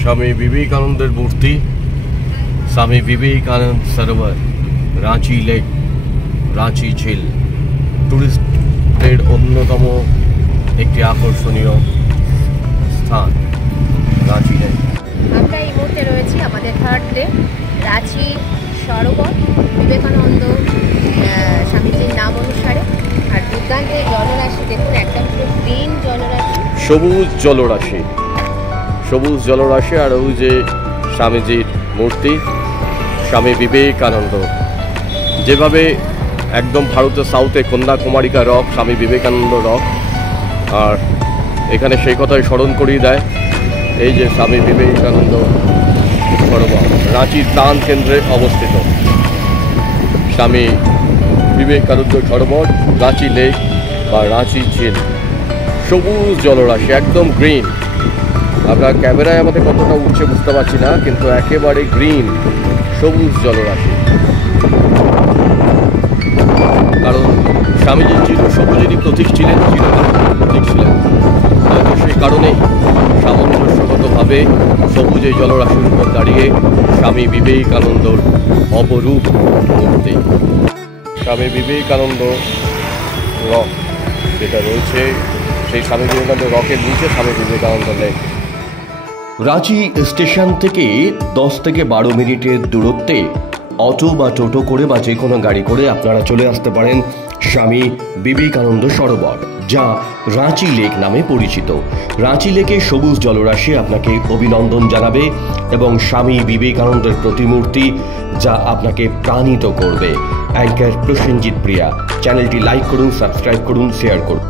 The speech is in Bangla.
स्वामी विवेकानंदेर मूर्ति स्वामी विवेकानंद सरोवर रांची लेक रांची झील टूरिस्टদের অন্যতম একটি আকর্ষণীয় স্থান রাঁচি লেক। আমরা এই মুহূর্তে রয়েছি আমাদের থার্ড ডে রাঁচি সরোবর বিবেকানন্দ স্বামীজির নাম অনুসারে। আর দুর্দান্ত জলরাশি দেখুন, একদম পুরো গ্রিন জলরাশি, সবুজ জলরাশি, সবুজ জলরাশি। আর ওই যে স্বামীজির মূর্তি স্বামী বিবেকানন্দ, যেভাবে একদম ভারতের সাউথে কন্যাকুমারিকা রক স্বামী বিবেকানন্দ রক, আর এখানে সেই কথাই স্মরণ করিয়ে দেয় এই যে স্বামী বিবেকানন্দ সরোবর রাঁচির প্রাণ কেন্দ্রে অবস্থিত। স্বামী বিবেকানন্দ সরোবর রাঁচি লেক বা রাঁচি ঝিল, সবুজ জলরাশি একদম গ্রিন। আমরা ক্যামেরায় আমাদের কতটা উঠছে বুঝতে পারছি না, কিন্তু একেবারে গ্রিন সবুজ জলরাশি। কারণ স্বামীজি ছিল সবুজেরই প্রতীক ছিলেন, প্রতীক ছিলেন, হয়তো সেই কারণেই সামঞ্জস্যগতভাবে সবুজ এই জলরাশির উপর দাঁড়িয়ে স্বামী বিবেকানন্দর অপরূপ মূর্তি। স্বামী বিবেকানন্দ রক যেটা রয়েছে, সেই স্বামী বিবেকানন্দ রকের নিচে স্বামী বিবেকানন্দ লেক। রাঁচি স্টেশন থেকে 10 থেকে 12 মিনিটের দূরত্বে অটো বা টোটো করে বা যে কোনো গাড়ি করে আপনারা চলে আসতে পারেন স্বামী বিবেকানন্দ সরোবর, যা রাঁচি লেক নামে পরিচিত। রাঁচি লেকে সবুজ জলরাশি আপনাকে অভিনন্দন জানাবে এবং স্বামী বিবেকানন্দের প্রতিমূর্তি যা আপনাকে প্রাণিত করবে। অ্যাঙ্কার প্রসেনজিৎ প্রিয়া। চ্যানেলটি লাইক করুন, সাবস্ক্রাইব করুন, শেয়ার করুন।